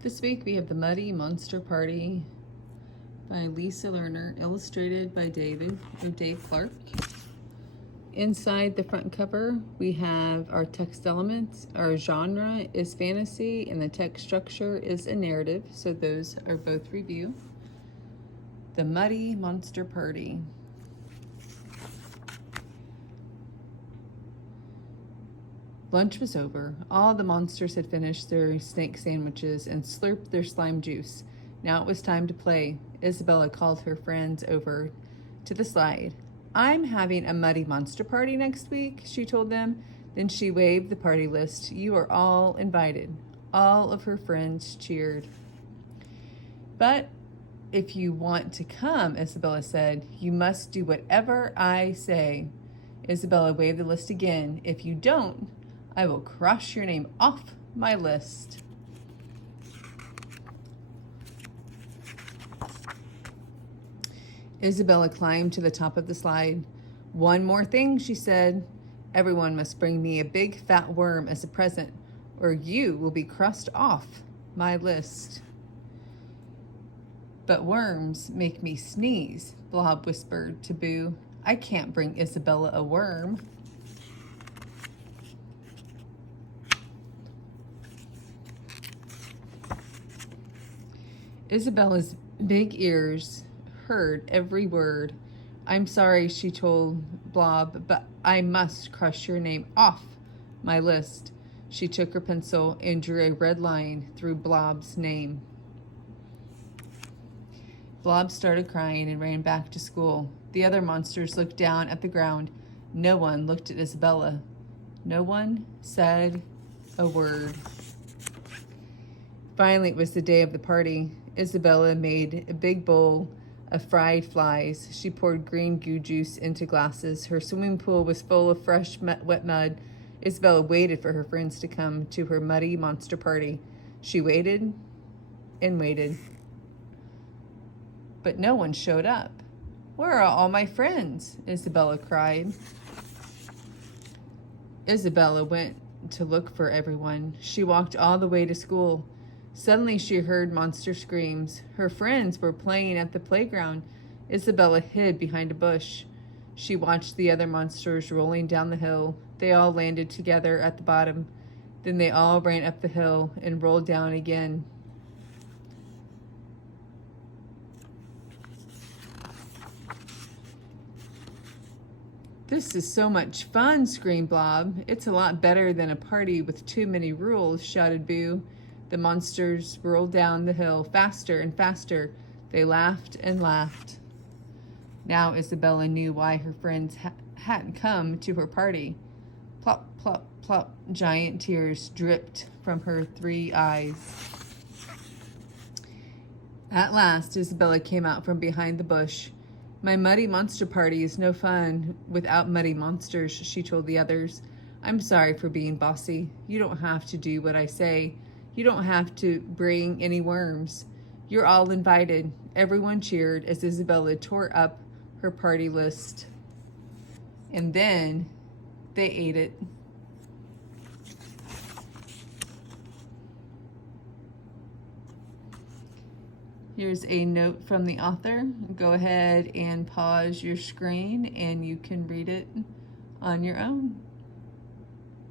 This week we have The Muddy Monster Party by Lisa Lerner, illustrated by Dave Clark. Inside the front cover, we have our text elements. Our genre is fantasy and the text structure is a narrative, so those are both review. The Muddy Monster Party. Lunch was over. All the monsters had finished their snake sandwiches and slurped their slime juice. Now it was time to play. Isabella called her friends over to the slide. "I'm having a muddy monster party next week," she told them. Then she waved the party list. "You are all invited." All of her friends cheered. "But if you want to come," Isabella said, "you must do whatever I say." Isabella waved the list again. "If you don't, I will cross your name off my list." Isabella climbed to the top of the slide. "One more thing," she said. "Everyone must bring me a big fat worm as a present, or you will be crossed off my list." "But worms make me sneeze," Blob whispered to Boo. "I can't bring Isabella a worm." Isabella's big ears heard every word. "I'm sorry," she told Blob, "but I must cross your name off my list." She took her pencil and drew a red line through Blob's name. Blob started crying and ran back to school. The other monsters looked down at the ground. No one looked at Isabella. No one said a word. Finally, it was the day of the party. Isabella made a big bowl of fried flies. She poured green goo juice into glasses. Her swimming pool was full of fresh, wet mud. Isabella waited for her friends to come to her muddy monster party. She waited and waited, but no one showed up. "Where are all my friends?" Isabella cried. Isabella went to look for everyone. She walked all the way to school. Suddenly she heard monster screams. Her friends were playing at the playground. Isabella hid behind a bush. She watched the other monsters rolling down the hill. They all landed together at the bottom. Then they all ran up the hill and rolled down again. "This is so much fun," screamed Blob. "It's a lot better than a party with too many rules," shouted Boo. The monsters rolled down the hill faster and faster. They laughed and laughed. Now Isabella knew why her friends hadn't come to her party. Plop, plop, plop. Giant tears dripped from her 3 eyes. At last, Isabella came out from behind the bush. "My muddy monster party is no fun without muddy monsters," she told the others. "I'm sorry for being bossy. You don't have to do what I say. You don't have to bring any worms. You're all invited." Everyone cheered as Isabella tore up her party list. And then they ate it. Here's a note from the author. Go ahead and pause your screen and you can read it on your own.